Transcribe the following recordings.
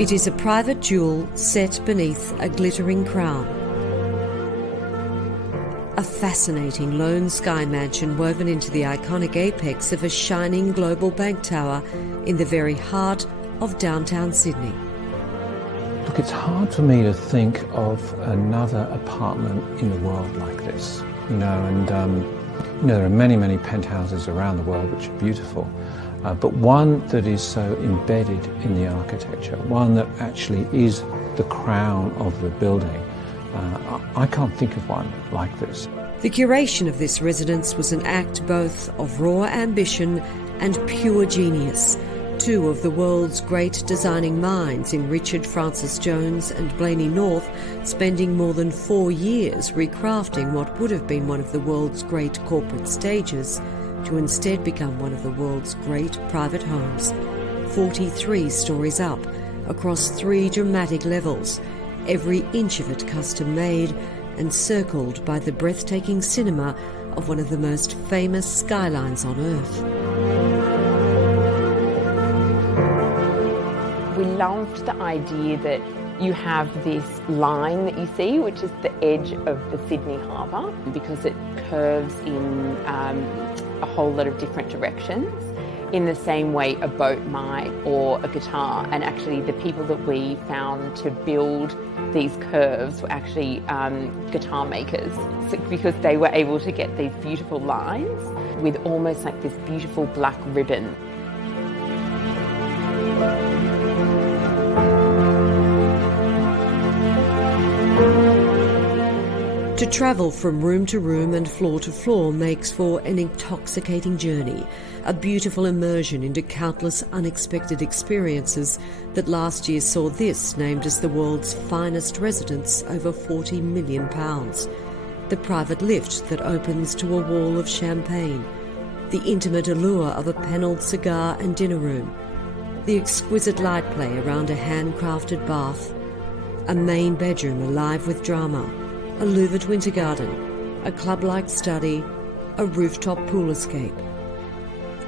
It is a private jewel set beneath a glittering crown. A fascinating lone sky mansion woven into the iconic apex of a shining global bank tower in the very heart of downtown Sydney. Look, it's hard for me to think of another apartment in the world like this, and there are many, many penthouses around the world which are beautiful, but one that is so embedded in the architecture, one that actually is the crown of the building. I can't think of one like this. The curation of this residence was an act both of raw ambition and pure genius. Two of the world's great designing minds in Richard Francis Jones and Blaney North spending more than 4 years recrafting what would have been one of the world's great corporate stages to instead become one of the world's great private homes. 43 stories up, across 3 dramatic levels, every inch of it custom made and circled by the breathtaking cinema of one of the most famous skylines on Earth. We loved the idea that you have this line that you see, which is the edge of the Sydney Harbour, because it curves in a whole lot of different directions, in the same way a boat might or a guitar. And actually the people that we found to build these curves were actually guitar makers, because they were able to get these beautiful lines with almost like this beautiful black ribbon. To travel from room to room and floor to floor makes for an intoxicating journey, a beautiful immersion into countless unexpected experiences that last year saw this named as the world's finest residence over £40 million. The private lift that opens to a wall of champagne, the intimate allure of a panelled cigar and dinner room, the exquisite light play around a handcrafted bath, a main bedroom alive with drama, a louvered winter garden, a club-like study, a rooftop pool escape.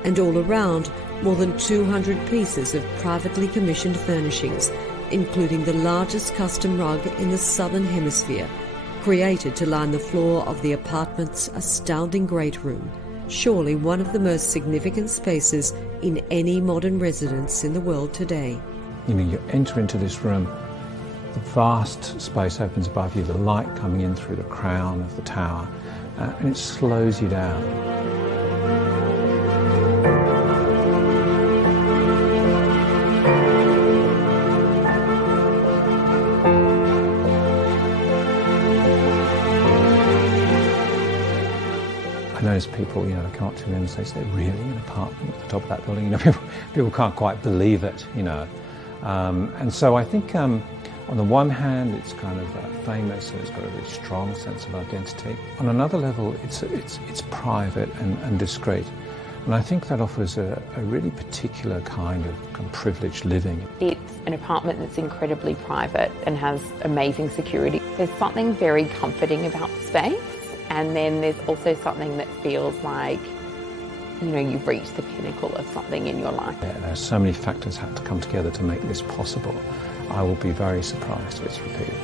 And all around, more than 200 pieces of privately commissioned furnishings, including the largest custom rug in the Southern Hemisphere, created to line the floor of the apartment's astounding great room, surely one of the most significant spaces in any modern residence in the world today. You enter into this room, the vast space opens above you, the light coming in through the crown of the tower, and it slows you down. I notice people, come up to me and say, "Is there really an apartment at the top of that building?" People can't quite believe it, And so I think, on the one hand, it's kind of famous and it's got a really strong sense of identity. On another level, it's private and discreet. And I think that offers a really particular kind of privileged living. It's an apartment that's incredibly private and has amazing security. There's something very comforting about the space, and then there's also something that feels like, you've reached the pinnacle of something in your life. Yeah, there's so many factors had to come together to make this possible. I will be very surprised if it's repeated.